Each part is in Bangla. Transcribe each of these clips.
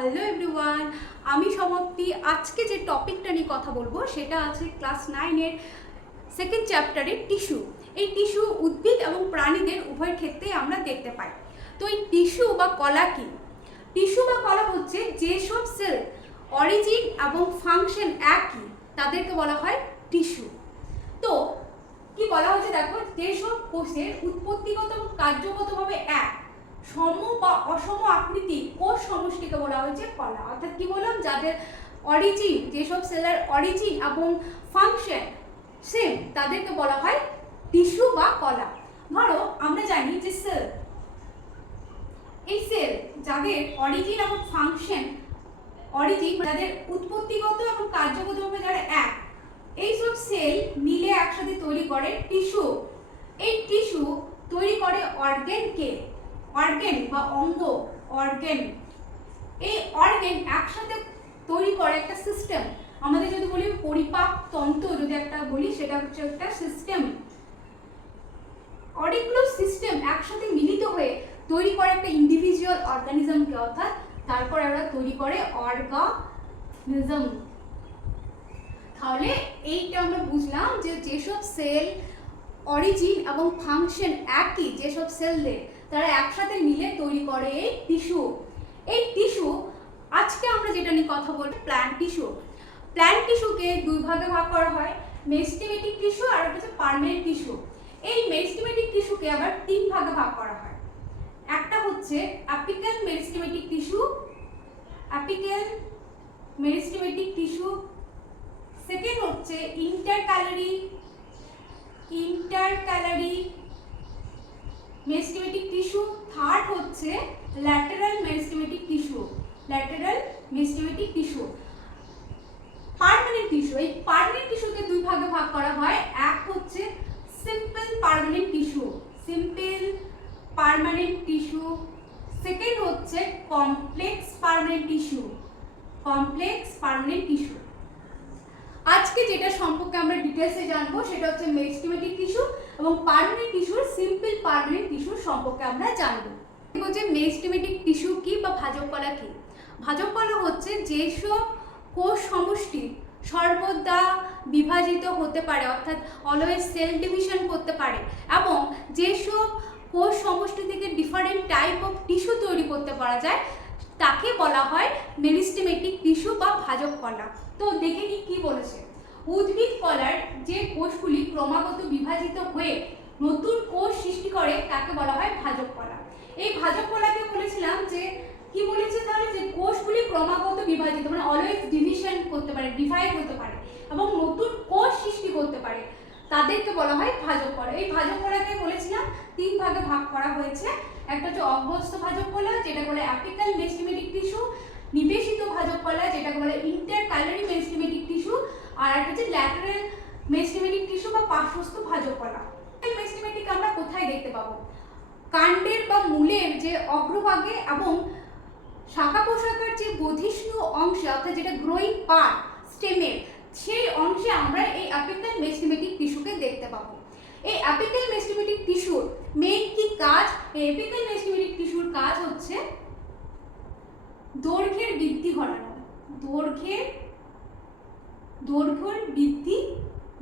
হ্যালো এভরিওয়ান, আমি সমাপ্তি। আজকে যে টপিকটা নিয়ে কথা বলবো সেটা আছে ক্লাস 9-এর সেকেন্ড চ্যাপ্টারের টিস্যু। এই টিস্যু উদ্ভিদ এবং প্রাণীদের উভয় ক্ষেত্রেই আমরা দেখতে পাই। তো এই টিস্যু বা কলা কি? টিস্যু বা কলা হচ্ছে যেসব সেল অরিজিন এবং ফাংশন একই তাদেরকে বলা হয় টিস্যু। তো কি বলা হচ্ছে দেখো, যেসব কোষের উৎপত্তিগত এবং কার্যগতভাবে এক, সম বা অসম আকৃতি কোষ সমষ্টিকে বলা হয়েছে কলা। অর্থাৎ কি বললাম, যাদের অরিজিন, যেসব সেলের অরিজিন এবং ফাংশন সেম তাদেরকে বলা হয় টিস্যু বা কলা। ধরো আমরা জানি যে সেল, এই সেল যাদের অরিজিন এবং ফাংশন, অরিজিন যাদের উৎপত্তিগত এবং কার্যগতভাবে যারা এক, এইসব সেল মিলে একসাথে তৈরি করে টিস্যু। এই টিস্যু তৈরি করে অর্গানকে, অর্গান বা অঙ্গ, অর্গান। এই অর্গান একসাথে তৈরি করে একটা সিস্টেম। আমাদের যদি বলি পরিপাক তন্ত্র, যদি একটা বলি সেটা হচ্ছে একটা সিস্টেম। অনেকগুলো সিস্টেম একসাথে মিলিত হয়ে তৈরি করে একটা ইন্ডিভিজুয়াল অর্গানিজমকে, অর্থাৎ তারপর আমরা তৈরি করে অর্গানিজম। তাহলে এইটা আমরা বুঝলাম যে যেসব সেল অরিজিন এবং ফাংশন একই, যেসব সেলদের তারা একসাথে মিলে তৈরি করে এই টিস্যু। এই টিস্যু আজকে আমরা যেটা নিয়ে কথা বলবো প্ল্যান্ট টিস্যু। প্ল্যান্ট টিস্যুকে দুই ভাগে ভাগ করা হয়, মেরিস্টেমেটিক টিস্যু আর একটা হচ্ছে পার্মানেন্ট টিস্যু। এই মেরিস্টেমেটিক টিস্যুকে আবার তিন ভাগে ভাগ করা হয়। একটা হচ্ছে apical meristematic tissue, apical meristematic tissue. Second হচ্ছে intercalary, intercalary meristematic tissue. Third হচ্ছে lateral meristematic tissue, lateral meristematic tissue. Permanent tissue, এই পার্মানেন্ট টিস্যুকে দুই ভাগে ভাগ করা হয়। এক হচ্ছে simple permanent tissue, simple permanent tissue. Second হচ্ছে complex permanent tissue, complex permanent tissue. আজকে যেটা সম্পর্কে আমরা ডিটেইলসে জানবো সেটা হচ্ছে মেরিস্টেমেটিক টিস্যু এবং পার্মানেন্ট টিস্যুর, সিম্পল পার্মানেন্ট টিস্যুর সম্পর্কে আমরা জানবো। হচ্ছে মেরিস্টেমেটিক টিস্যু কি বা ভাজক কলা কি? ভাজক কলা হচ্ছে যেসব কোষ সমষ্টি সর্বদা বিভাজিত হতে পারে, অর্থাৎ অলওয়েজ সেল ডিভিশন করতে পারে, এবং যেসব কোষ সমষ্টি থেকে ডিফারেন্ট টাইপ অফ টিস্যু তৈরি করতে পারা যায় তাকে বলা হয় মেরিস্টেমেটিক টিস্যু বা ভাজক কলা। তো দেখে নিই কি বলেছে। উদ্ভিদ কলার যে কোষগুলি ক্রমাগত বিভাজিত হয়ে নতুন কোষ সৃষ্টি করে তাকে বলা হয় ভাজক কলা। এই ভাজক কলাকে বলেছিলাম যে কি বলেছে তাহলে, যে কোষগুলি ক্রমাগত বিভাজিত, মানে অলওয়েজ ডিভিশন করতে পারে, ডিভাইড হতে পারে এবং নতুন কোষ সৃষ্টি করতে পারে, তাদেরকে বলা হয় ভাজক কলা। এই ভাজক কলাকে বলেছিলাম তিন ভাগে ভাগ করা হয়েছে। একটা হচ্ছে অভ্যস্ত ভাজক কলা, যেটা বলে অ্যাপিক্যাল মেরিস্টেমেটিক টিস্যু, নিবেশিত ভাজক কলা যেটাকে বলে ইন্টারক্যালারি মেরিস্টেমেটিক টিস্যু, আর একটা হচ্ছে ল্যাটেরাল মেরিস্টেমেটিক টিস্যু বা পার্শ্বস্থ ভাজক কলা। এই মেরিস্টেমেটিক আমরা কোথায় দেখতে পাবো? কাণ্ডের বা মূলের যে অগ্রভাগে এবং শাখা প্রশাখার যে বর্ধিষ্ণু অংশে, অর্থাৎ যেটা গ্রোয়িং পার্ট স্টেমের, সেই অংশে আমরা এই অ্যাপিক্যাল মেরিস্টেমেটিক টিস্যুকে দেখতে পাবো। এই অ্যাপিক্যাল মেরিস্টেমেটিক টিস্যুর মেইন কি কাজ? এই অ্যাপিক্যাল মেরিস্টেমেটিক টিস্যুর কাজ হচ্ছে দৈর্ঘ্যের বৃদ্ধি ঘটানো, দৈর্ঘ্যের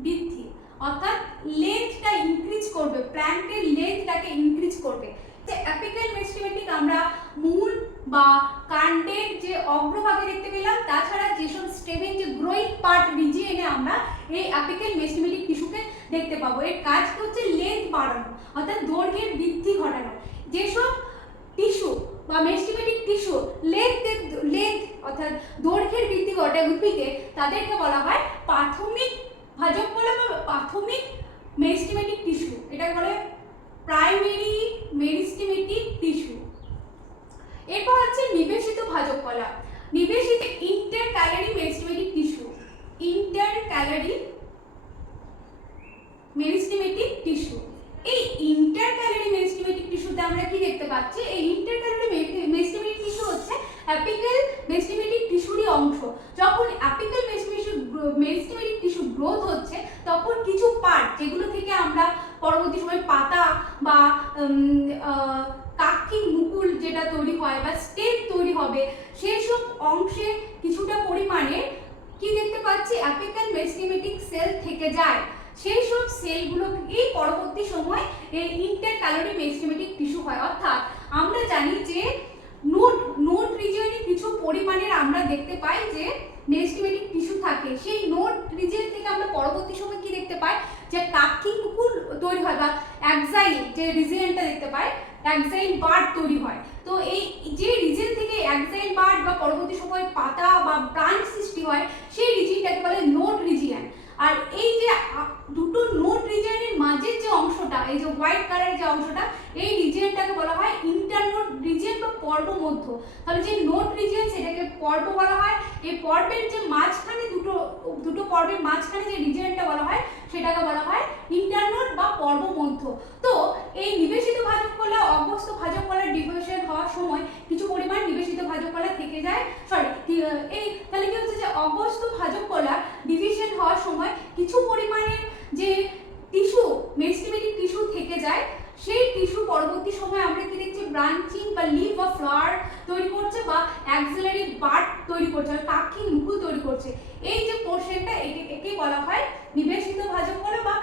বৃদ্ধি, অর্থাৎ লেন্থটা ইনক্রিজ করবে, প্ল্যান্টের লেন্থটাকে ইনক্রিজ করবে। যে অ্যাপিক্যাল মেরিস্টেমেটিক আমরা মূল বা কাণ্ডের যে অগ্রভাগে দেখতে পেলাম, তাছাড়া যেসব স্টেমের যে গ্রোয়িং পার্ট রিজিয়নে আমরা এই অ্যাপিক্যাল মেরিস্টেমেটিক টিস্যুকে দেখতে পাবো। এর কাজ হচ্ছে লেন্থ বাড়ানো, অর্থাৎ দৈর্ঘ্যের বৃদ্ধি ঘটানো। যেসব টিস্যু বা মেরিস্টেমেটিক টিস্যু লেন্থ অর্থাৎ দৈর্ঘ্যের বৃদ্ধি ঘটায় উদ্ভিদে, তাদেরকে বলা হয় প্রাথমিক ভাজক কলা বা প্রাথমিক মেরিস্টেমেটিক টিস্যু। এটা বলে প্রাইমারি মেরিস্টেমেটিক টিস্যু। এরপর হচ্ছে নিবেশিত ভাজক কলা, নিবেশিত intercalary meristematic tissue, intercalary meristematic tissue. এই ইন্টারক্যালারি মেরিস্টেমেটিক টিস্যুতে আমরা কি দেখতে পাচ্ছি? এই ইন্টারক্যালারি মেরিস্টেমেটিক টিস্যু হচ্ছে অ্যাপিক্যাল মেরিস্টেমেটিক টিস্যুরই অংশ। যখন অ্যাপিক্যাল মেরিস্টেমেটিক টিস্যু গ্রোথ হচ্ছে, তখন কিছু পার্ট যেগুলো থেকে আমরা পরবর্তী সময় পাতা বা কাকির মুকুল যেটা তৈরি হয় বা স্টেম তৈরি হবে সেই সব অংশে কিছুটা পরিমাণে কি দেখতে পাচ্ছি অ্যাপিক্যাল মেরিস্টেমেটিক সেল থেকে যায়। সেই সব সেলগুলো এই পরবর্তী সময় এই ইন্টারক্যালোরি মেরিস্টেমেটিক টিস্যু হয়। অর্থাৎ আমরা জানি যে নোড রিজিয়নে কিছু পরিমাণের আমরা দেখতে পাই যে মেরিস্টেমেটিক টিস্যু থাকে। সেই নোড রিজিয়ন থেকে আমরা পরবর্তী সময় কি দেখতে পাই যে কাক্ষি মুকুল তৈরি হয় বা অ্যাক্সাইল যে রিজিয়নটা দেখতে পাই অ্যাক্সাইল বার্ড তৈরি হয়। তো এই যে রিজিয়ন থেকে অ্যাক্সাইল বার্ড বা পরবর্তী সময় পাতা বা ব্রাঞ্চ সৃষ্টি হয় সেই রিজিয়নটাকে বলে নোড রিজিয়ন। আর এই যে দুটো নোড রিজিয়নের মাঝের যে অংশটা এই যে হোয়াইট কালারের যে অংশটা এই রিজিয়নটাকে বলা হয় ইন্টারনোড রিজিয়ন বা পর্ব মধ্য। তাহলে যে নোড রিজিয়ন সেটাকে পর্ব বলা হয়। এই পর্বের যে মাঝখানে দুটো পর্বের মাঝখানে যে রিজিয়নটা বলা হয় সেটাকে বলা হয় ইন্টারনোড বা পর্ব মধ্য। তো এই নিবেশিত ভাজক কলা অভ্যস্ত ভাজক কলার ডিভিশন হওয়ার সময় কিছু পরিমাণ নিবেশিত ভাজক কলা থেকে যায়। এই তাহলে কি হচ্ছে যে অভ্যস্ত ভাজক কলা ডিভিশন হওয়ার সময় কিছু পরিমাণের যে টিস্যু মেরিস্টেমেটিক টিস্যু থেকে যায়। সেই টিস্যু পরবর্তী সময় আমরা কি দেখছি ব্রাঞ্চিং বা লিভ বা ফ্লাওয়ার তৈরি করছে বা অ্যাক্সিলারি বাড তৈরি করছে বা কাক্ষি মুকুল তৈরি করছে। এই যে পোর্শনটা একে বলা হয় নিবেশিত ভাজক কলা বা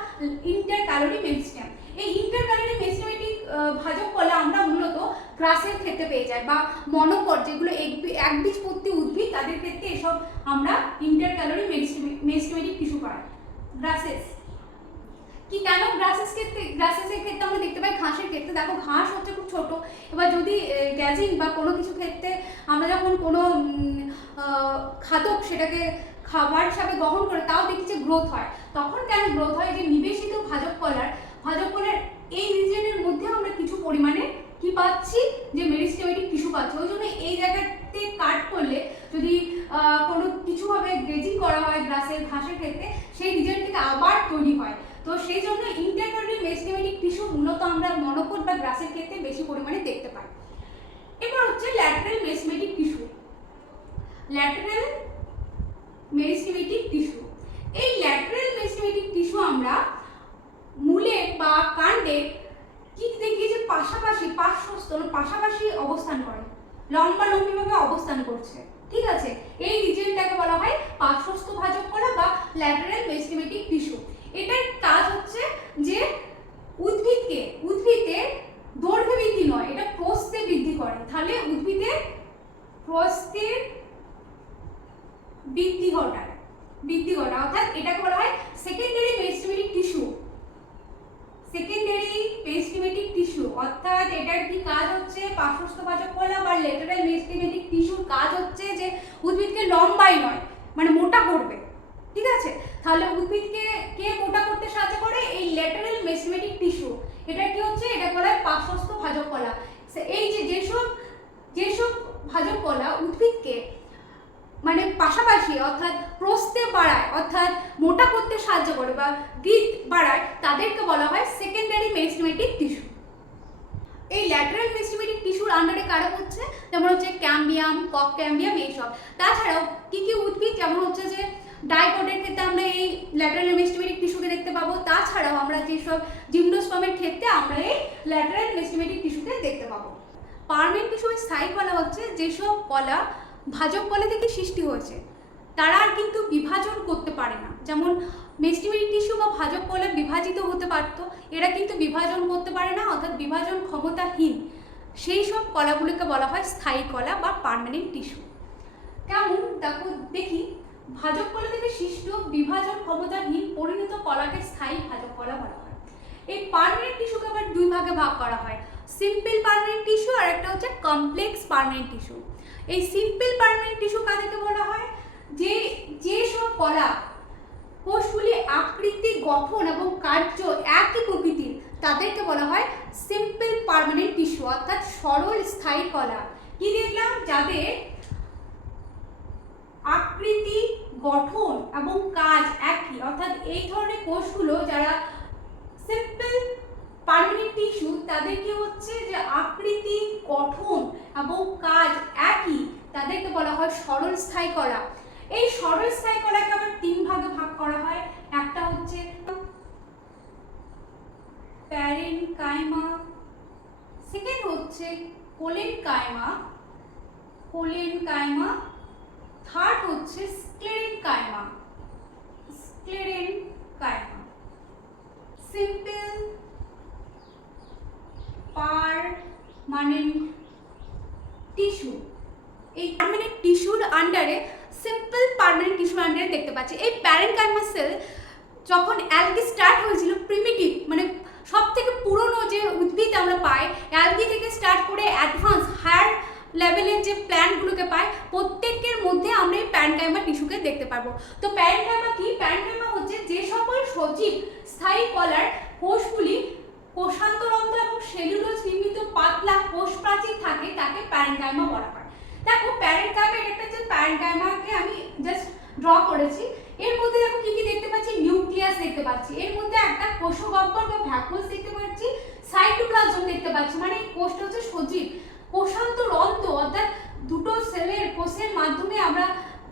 ইন্টারক্যালোরি মেরিস্টেম। এই ইন্টারক্যালোরি মেরিস্টেমেটিক ভাজক কলা আমরা মূলত গ্রাসের ক্ষেত্রে পেয়ে যাই বা মনোকট যেগুলো একবীজপত্রী উদ্ভিদ তাদের ক্ষেত্রে এসব আমরা ইন্টারক্যালোরি মেরিস্টেমেটিক টিস্যু পাই। গ্রাসেস কি কেন গ্রাসেসের ক্ষেত্রে আমরা দেখতে পাই ঘাসের ক্ষেত্রে দেখো ঘাস হচ্ছে খুব ছোট। এবার যদি গ্যাজিং বা কোনো কিছু ক্ষেত্রে আমরা যখন কোনো খাদক সেটাকে খাবার হিসাবে গ্রহণ করে তাও দেখছি গ্রোথ হয়। তখন কেন গ্রোথ হয় যে নিবেশিত ভাজক কলার এই রিজিয়নের মধ্যে আমরা কিছু পরিমাণে কি পাচ্ছি যে মেরিস্টেমেটিক টিস্যু পাচ্ছি। ওই জন্য এই জায়গাতে কাট করলে যদি কোনো কিছুভাবে গ্রেজিং করা হয় ঘাসের ক্ষেত্রে সেই রিজিয়ন থেকে আবার তৈরি হয়। তো সেই জন্য ইন্টারক্যালোরি মেরিস্টেমেটিক টিস্যু মূলত আমরা মনোকট বা গ্রাসের ক্ষেত্রে বেশি পরিমাণে দেখতে পাই। এবার হচ্ছে lateral meristematic tissue. Lateral meristematic tissue এই ল্যাটারাল মেরিস্টেমেটিক টিস্যু আমরা মূলে বা কাণ্ডে কি দেখি যে পাশাপাশি অবস্থান করে লম্বালম্বিভাবে অবস্থান করছে। ঠিক আছে, এই রিজিয়নটাকে বলা হয় পার্শ্বস্থ ভাজক কলা বা ল্যাটারাল মেরিস্টেমেটিক টিস্যু। এটার কাজ হচ্ছে যে উদ্ভিদের দৈর্ঘ্য বৃদ্ধি নয়, এটা প্রস্থে বৃদ্ধি করে। তাহলে উদ্ভিদের প্রস্থের বৃদ্ধি ঘটায় অর্থাৎ এটাকে বলা হয় সেকেন্ডারি মেরিস্টেমেটিক টিস্যু। অর্থাৎ এটার কি কাজ হচ্ছে পার্শ্বস্থ ভাজক কলা বা ল্যাটারাল মেরিস্টেমেটিক টিস্যুর কাজ হচ্ছে যে উদ্ভিদকে লম্বাই নয় মানে মোটা করবে। ঠিক আছে, তাহলে উদ্ভিদকে কে মোটা করতে সাহায্য করে এই ল্যাটারাল মেরিস্টেমেটিক টিস্যু। এটা কি হচ্ছে এটা বলা হয় পার্শ্বস্থ ভাজক কলা। এই যে যেসব ভাজক কলা উদ্ভিদকে মানে পাশাপাশি অর্থাৎ প্রস্থে বাড়ায় অর্থাৎ মোটা করতে সাহায্য করে বা বৃদ্ধি বাড়ায় তাদেরকে বলা হয় সেকেন্ডারি মেরিস্টেমেটিক টিস্যু। এই ল্যাটারাল মেরিস্টেমেটিক টিস্যুর আন্ডারে কারা হচ্ছে যেমন হচ্ছে ক্যাম্বিয়াম, কক ক্যাম্বিয়াম এইসব। তাছাড়াও কি উদ্ভিদ যেমন হচ্ছে যে ডাইকটের ক্ষেত্রে আমরা এই ল্যাটারাল মেরিস্টেমেটিক টিস্যুকে দেখতে পাবো। তাছাড়াও আমরা যেসব জিমনোস্পার্মের ক্ষেত্রে আমরা এই ল্যাটারাল মেরিস্টেমেটিক টিস্যুকে দেখতে পাবো। পার্মানেন্ট টিস্যু স্থায়ী কলা হচ্ছে যেসব কলা ভাজক কলা থেকে সৃষ্টি হয়েছে তারা আর কিন্তু বিভাজন করতে পারে না। যেমন মেরিস্টেমেটিক টিস্যু বা ভাজক কলা বিভাজিত হতে পারতো, এরা কিন্তু বিভাজন করতে পারে না অর্থাৎ বিভাজন ক্ষমতাহীন। সেই সব কলাগুলোকে বলা হয় স্থায়ী কলা বা পার্মানেন্ট টিস্যু। কেমন দেখি ভাজক কলা থেকে সৃষ্ট বিভাজন ক্ষমতাহীন পরিণত কলাকে স্থায়ী ভাজক কলা বলা হয়। এই পার্মানেন্ট টিস্যুকে আবার দুই ভাগে ভাগ করা হয়, সিম্পল পার্মানেন্ট টিস্যু আর একটা হচ্ছে কমপ্লেক্স পার্মানেন্ট টিস্যু। এই সিম্পল পার্মানেন্ট টিস্যু কাদেরকে বলা হয় যে সব কলা কোষগুলি আকৃতি গঠন এবং কার্য একই প্রকৃতির তাদেরকে বলা হয় সিম্পল পার্মানেন্ট টিস্যু অর্থাৎ সরল স্থায়ী কলা। কি দেখলাম যাদের আকৃতি গঠন এবং কাজ একই অর্থাৎ এই ধরনের কোষগুলো যারা সিম্পল পার্মানেন্ট টিস্যু তাদেরকে হচ্ছে যে আকৃতি গঠন এবং কাজ একই তাদেরকে বলা হয় সরল স্থায়ী কলা। এই সরল স্থায়ী কলাকে আবার তিন ভাগে ভাগ করা হয়। একটা হচ্ছে প্যারেনকাইমা, সেকেন্ড হচ্ছে কোলেনকাইমা, কোলেনকাইমা। থার্ড হচ্ছে sclerenchyma, sclerenchyma. Simple permanent tissue, এই পার্মানেন্ট টিস্যুর আন্ডারে, সিম্পল পার্মানেন্ট টিস্যুর আন্ডারে দেখতে পাচ্ছি এই প্যারেনকাইমা সেল যখন অ্যালগি স্টার্ট হয়েছিল, প্রিমিটিভ মানে সব থেকে পুরনো যে উদ্ভিদ আমরা পাই, অ্যালগি থেকে স্টার্ট করে অ্যাডভান্স হায়ার লেভেলের যে প্ল্যান্টগুলোকে পাই, প্রত্যেকের মধ্যে আমরা এই প্যারেনকাইমা টিস্যুকে দেখতে পারবো। তো প্যারেনকাইমা কি? প্যারেনকাইমা হচ্ছে যে সকল সজীব স্থায়ী কলার কোষগুলি কোষান্তরন্ধ্র এবং সেলুলোজ নির্মিত পাতলা কোষ প্রাচীর থাকে, তাকে প্যারেনকাইমা বলা হয়। দেখো প্যারেনকাইমা, এটা যে প্যারেনকাইমাকে আমি জাস্ট ড্র করেছি, এর মধ্যে দেখো কি কি দেখতে পাচ্ছি, নিউক্লিয়াস দেখতে পাচ্ছি, এর মধ্যে একটা কোষগহ্বর বা ভ্যাকুয়াস দেখতে পাচ্ছি, সাইটোপ্লাজম দেখতে পাচ্ছি, মানে এই কোষটা হচ্ছে সজীব। কোষান্তরন্ধ্র অর্থাৎ দুটো সেলের কোষের মাধ্যমে আমরা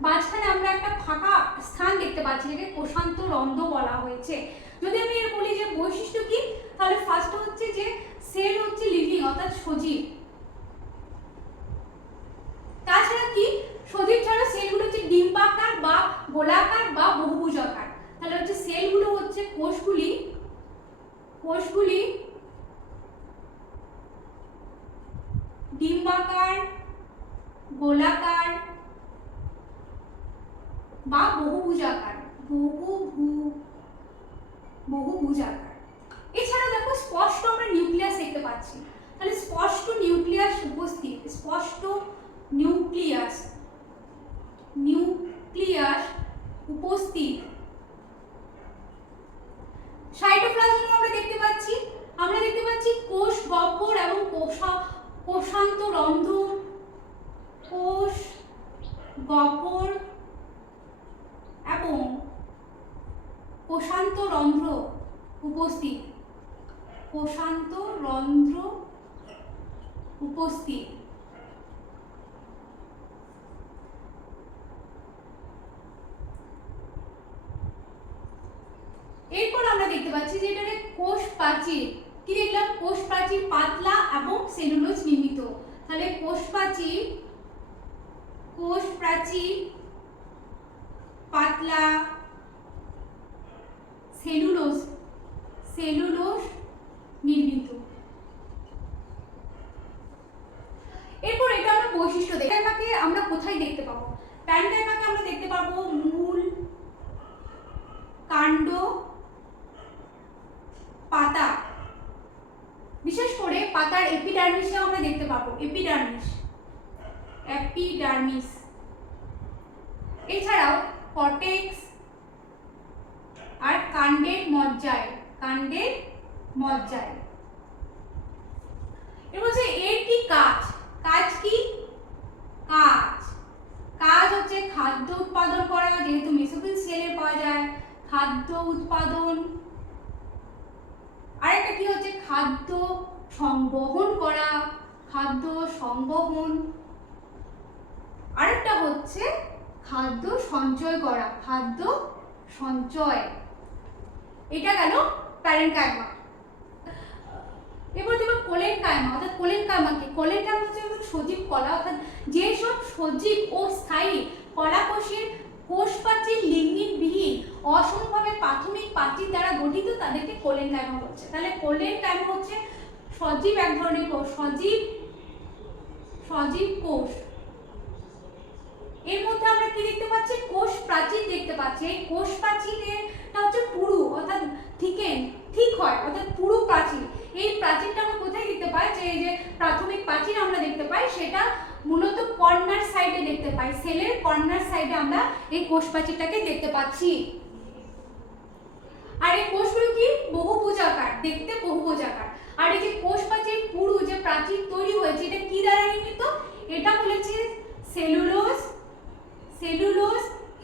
মাঝখানে আমরা একটা ফাঁকা স্থান দেখতে পাচ্ছি, যেটাকে কোষান্তরন্ধ্র বলা হয়েছে। যদি আমি এর বলি যে বৈশিষ্ট্য কি, তাহলে ফার্স্ট হচ্ছে যে সেল হচ্ছে লিভিং অর্থাৎ সজীব। তাছাড়া কি, সজীব ছাড়া সেলগুলো হচ্ছে ডিম্বাকার বা গোলাকার বা বহুভুজাকার। তাহলে হচ্ছে সেলগুলো হচ্ছে কোষগুলি ডিম্বাকার, গোলাকার বা বহুভুজাকার, বহুভুজাকার। এছাড়া দেখো স্পষ্ট আমরা নিউক্লিয়াস দেখতে পাচ্ছি, তাহলে স্পষ্ট নিউক্লিয়াস উপস্থিত, স্পষ্ট নিউক্লিয়াস উপস্থিত। সাইটোপ্লাজম আমরা দেখতে পাচ্ছি, কোষ গহ্বর এবং কোষান্তরন্ধ্র, কোষ গহ্বর এবং কোষান্তরন্ধ্র উপস্থিত, কোষান্তরন্ধ্র উপস্থিত। এরপর আমরা দেখতে পাচ্ছি যে এটারে কোষ প্রাচীর, কি দেখলাম, কোষ প্রাচীর পাতলা এবং সেলুলোজ নির্মিত। তাহলে কোষ প্রাচীর পাতলা, সেলুলোজ নির্মিত। এরপর এটা আমরা বৈশিষ্ট্য দেখি, প্যারেনকাইমাকে আমরা কোথায় দেখতে পাবো? প্যারেনকাইমাকে আমরা দেখতে পাবো মূল, কাণ্ড, পাতা, বিশেষ করে পাতার এপিডার্মিসে আমরা দেখতে পাবো, এপিডার্মিস। এছাড়াও কর্টেক্স আর কাণ্ডের মজ্জায়, এর মধ্যে এর কি কাজ? কি কাজ হচ্ছে খাদ্য উৎপাদন করা, যেহেতু মেসোফিল সেলে পাওয়া যায়, খাদ্য উৎপাদন। আরেকটা কি হচ্ছে, খাদ্য সংবহন করা, আরেকটা হচ্ছে খাদ্য সঞ্চয় করা, এটা গেল প্যারেনকাইমা। এবার দেখো কোলেনকাইমা, অর্থাৎ কোলেনকাইমা হচ্ছে সজীব কলা, অর্থাৎ যেসব সজীব ও স্থায়ী কলাকোষের কোষ প্রাচীর লিগনিন বিহীন অসমভাবে প্রাথমিক প্রাচীর দ্বারা গঠিত, তাদেরকে কোলেনকাইমা বলছে। তাহলে কোলেনকাইমা হচ্ছে সজীব এক ধরনের কোষ, সজীব কোষ। এর মধ্যে আমরা কি দেখতে পাচ্ছি, কোষ প্রাচীর দেখতে পাচ্ছি। এই কোষ প্রাচীরটা হচ্ছে পুরু অর্থাৎ ঠিক হয়, অর্থাৎ পুরু প্রাচীর। এই প্রাচীরটা আমরা কোথায় দেখতে পাই, যে এই যে প্রাথমিক প্রাচীর আমরা দেখতে পাই, সেটা মূলত কর্নার সাইডে দেখতে পাই, সেলের কর্নার সাইডে আমরা এই কোষ প্রাচীরটাকে দেখতে পাচ্ছি। আর এই কোষগুলো কি বহুভুজাকার, দেখতে বহুভুজাকার। আর এই যে কোষ প্রাচীর পুরু যে প্রাচীর তৈরি হয়েছে, এটা কি দ্বারা নির্মিত? এটা বলেছে সেলুলোজ,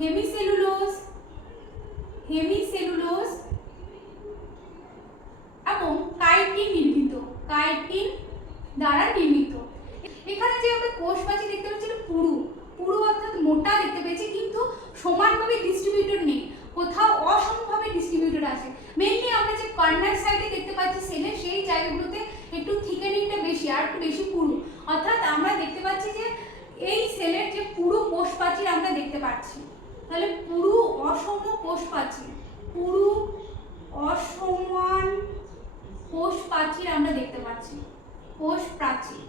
হেমিসেলুলোজ এবং কাইটিন দ্বারা নির্মিত। এখানে যে আমরা কোষ প্রাচীর দেখতে পাচ্ছি, পুরু অর্থাৎ মোটা দেখতে পেয়েছি, কিন্তু সমানভাবে ডিস্ট্রিবিউটেড নেই, কোথাও অসমভাবে ডিস্ট্রিবিউটেড আছে। মেইনলি আমরা যে কর্নার সাইডে দেখতে পাচ্ছি সেলের, সেই জায়গাগুলোতে একটু থিকেনিংটা বেশি, আর একটু বেশি পুরু, অর্থাৎ প্রাচীর, পুরু অসমান কোষ প্রাচীর আমরা দেখতে পাচ্ছি, কোষ প্রাচীর।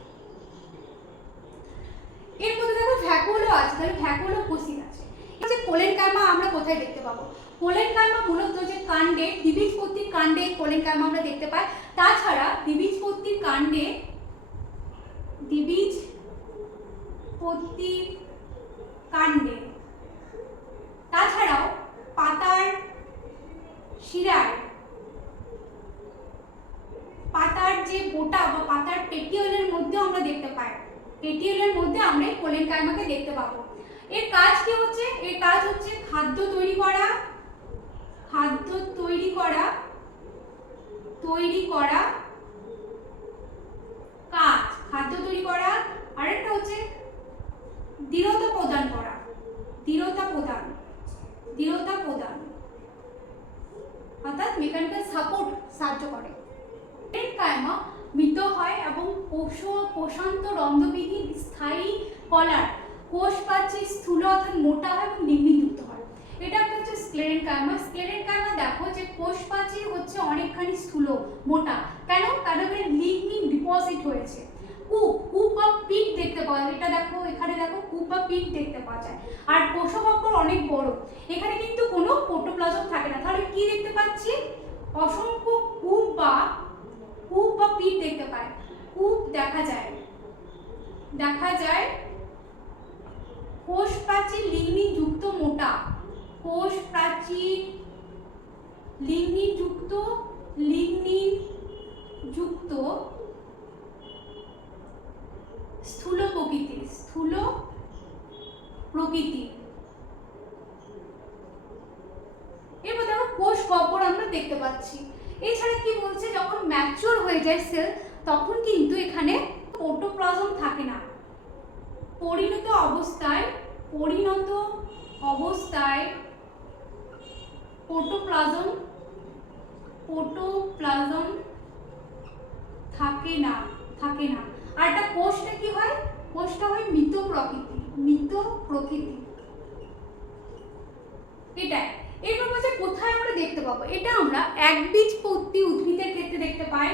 এর মধ্যে দেখো ভ্যাকুওলো আছে, তাহলে ভ্যাকুওলো কোষই আছে। এই যে কোলেনকাইমা আমরা কোথায় দেখতে পাবো? কোলেনকাইমা মূলত যে কাণ্ডে, দ্বিবীজপত্রীর কাণ্ডে কোলেনকাইমা আমরা দেখতে পাই। তাছাড়া দ্বিবীজপত্রীর কাণ্ডে, দ্বিবীজপত্রীর কাণ্ডে, তাছাড়াও পাতার শিরায়, পাতার যে বোটা বা পাতার পেটিওলের মধ্যে আমরা দেখতে পাই, পেটিওলের মধ্যে আমরা কোলেনকাইমাকে দেখতে পাবো। এর কাজ কি হচ্ছে? এর কাজ হচ্ছে খাদ্য তৈরি করা, খাদ্য তৈরি করা, কাজ, খাদ্য তৈরি করা। আরেকটা হচ্ছে দৃঢ়তা প্রদান করা, দৃঢ়তা প্রদান, অর্থাৎ মেকানিক্যাল সাপোর্ট সাহায্য করে। কোলেনকাইমা মৃত হয় এবং কোষান্ত রন্ধ্রবিহীন স্থায়ী কলার কোষ প্রাচীর স্থূল অর্থাৎ মোটা হয় এবং লিগনিনযুক্ত হয়। এটা একটা হচ্ছে স্ক্লেরেনকাইমা। স্ক্লেরেনকাইমা দেখো যে কোষ প্রাচীর হচ্ছে অনেকখানি স্থূল মোটা, কেন? কারণ এখানে লিগনিন ডিপোজিট হয়েছে। কূপ বা পিট দেখতে পাওয়া যায়, এটা দেখো, এখানে দেখো কূপ বা পিট দেখতে পাওয়া যায়। আর কোষকক্ষর অনেক বড়, এখানে কিন্তু কোনো প্রোটোপ্লাজম থাকে না। তাহলে কি দেখতে পাচ্ছি? অসংখ্য কূপ বা পিট দেখতে পাই। কূপ দেখা যায় কোষ প্রাচীর লিগনিন যুক্ত মোটা, কোষ প্রাচীর লিগনিন যুক্ত স্থূল প্রকৃতি। এরপর দেখো কোষ গহ্বর আমরা দেখতে পাচ্ছি। এছাড়া কি বলছে? যখন ম্যাচিওর হয়ে যায় সেল, তখন কিন্তু এখানে প্রোটোপ্লাজম থাকে না। পরিণত অবস্থায় প্রোটোপ্লাজম থাকে না। আর একটা কোষটা কি হয়? কোষটা হয় মৃত প্রকৃতি। এটাই। এরপর বলছে কোথায় আমরা দেখতে পাবো? এটা আমরা একবীজপত্রী উদ্ভিদের ক্ষেত্রে দেখতে পাই।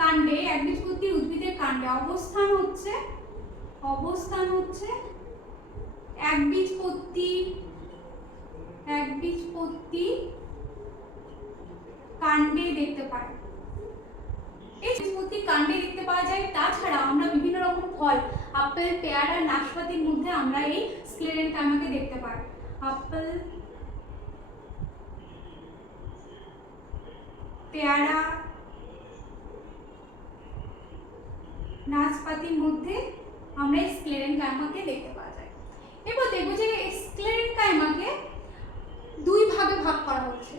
কাণ্ডে, একবীজপত্রী উদ্ভিদের কাণ্ডে অবস্থান হচ্ছে একবীজপত্রী কাণ্ডে দেখতে পাই। এই বীজপত্রী কাণ্ডে দেখতে পাওয়া যায়। তাছাড়া আমরা বিভিন্ন রকম ফল, আপেল, পেয়ারা, নাশপাতির মধ্যে আমরা এই স্ক্লেরেনকাইমাকে দেখতে পাই। আপেল, পেয়ারা, নাশপাতির মধ্যে আমরা স্ক্লেরেনকাইমাকে দেখতে পাওয়া যায়। এবার দেখবো যে স্ক্লেরেনকাইমাকে দুই ভাগে ভাগ করা হচ্ছে।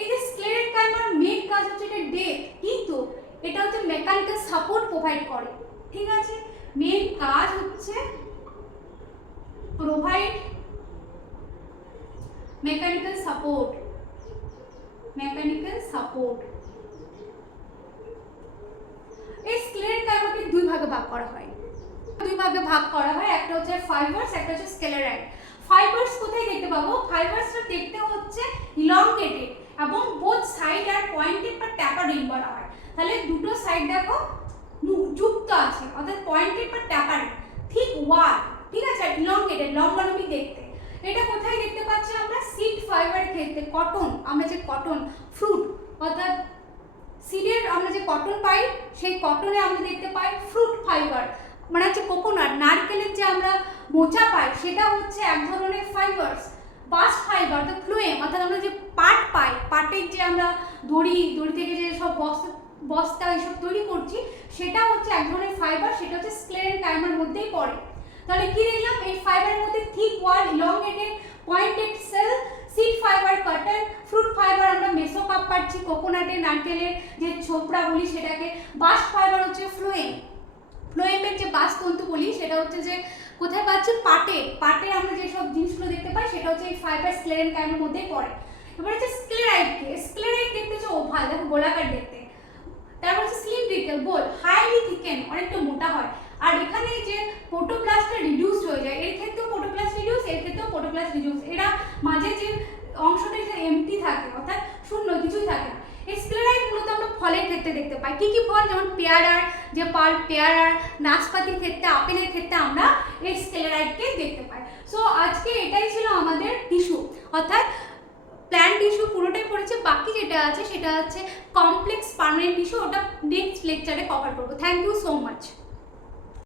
এই যে স্ক্লেরেনকাইমার মেইন কাজ হচ্ছে এটা ডেথ, কিন্তু এটা হচ্ছে মেকানিক্যাল সাপোর্ট প্রোভাইড করে। ঠিক আছে, মেইন কাজ হচ্ছে প্রোভাইড মেকানিক্যাল সাপোর্ট। এই স্ক্লেরেনকাইমাকে দুই ভাগে ভাগ করা হয়। একটা হচ্ছে ফাইবারস, একটা হচ্ছে স্কেলেরাইড। ফাইবারস কোথায় দেখতে পাবো? ফাইবারসটা দেখতে হচ্ছে ইলংগেটেড এবং বোথ সাইড আর পয়েন্টেড বা ট্যাপারিং বলা হয়। তাহলে দুটো সাইড দেখো যুক্ত আছে, অর্থাৎ পয়েন্টেড বা ট্যাপারিং, থিক ওয়াল, ঠিক আছে, আর ইলংগেটেড, লম্বালম্বি দেখতে। এটা কোথায় দেখতে পাচ্ছি আমরা? সিড ফাইবারের ক্ষেত্রে। কটন, আমরা যে কটন ফ্রুট, অর্থাৎ সিডের আমরা যে কটন পাই, সেই কটনে আমরা দেখতে পাই ফ্রুট ফাইবার, মানে হচ্ছে কোকোনাট, নারকেলের যে আমরা মোচা পাই, সেটা হচ্ছে এক ধরনের ফাইবারস। বাস্ট ফাইবার, অর্থাৎ ফ্লোয়েম, অর্থাৎ আমরা যে পাট পাই, পাটের যে আমরা দড়ি থেকে যে সব বস্তা এইসব তৈরি করছি, সেটা হচ্ছে এক ধরনের ফাইবার, সেটা হচ্ছে স্ক্লেরেনকাইমার মধ্যেই পড়ে। তাহলে কি দেখলাম? এই ফাইবারের মধ্যে thick wall, elongated, pointed cell, seed fibre, cotton, fruit fibre আমরা মেসোকাপ পাচ্ছি, কোকোনাটের, নারকেলের যে ছোপড়া বলি সেটাকে। বাস্ট ফাইবার হচ্ছে ফ্লোয়েমের যে বাস্ট তন্তু বলি, সেটা হচ্ছে যে কোথায় পাচ্ছি? পাটে আমরা যেসব জিনিসগুলো দেখতে পাই, সেটা হচ্ছে এই ফাইবার স্ক্লেরেনকাইমার মধ্যেই পড়ে। এবার হচ্ছে স্ক্লেরাইড দেখতে হচ্ছে ওভাল, দেখো গোলাকার দেখতে। তারপর হচ্ছে সিলিন্ড্রিক্যাল, গোল, হাইলি থিকেন, অনেকটা মোটা হয়। আর এখানে যে প্রোটোপ্লাস্টটা রিডিউস হয়ে যায়, এর ক্ষেত্রেও প্রোটোপ্লাস্ট রিডিউস, এর ক্ষেত্রেও প্রোটোপ্লাস্ট রিডিউস। এরা মাঝে যে অংশটা এমটি থাকে, অর্থাৎ শূন্য, কিছুই থাকে না। এই স্ক্লেরাইড মূলত আমরা ফলের ক্ষেত্রে দেখতে পাই। কি কি ফল? যেমন পেয়ারার যে পাল্প, পেয়ারার, নাশপাতির ক্ষেত্রে, আপেলের ক্ষেত্রে আমরা এই স্ক্লেরাইডকে দেখতে পাই। সো আজকে এটাই ছিল আমাদের টিস্যু, অর্থাৎ প্ল্যান্ট টিস্যু পুরোটাই পড়েছে। বাকি যেটা আছে সেটা হচ্ছে কমপ্লেক্স পার্মানেন্ট টিস্যু, ওটা নেক্সট লেকচারে কভার করবো। Thank you so much.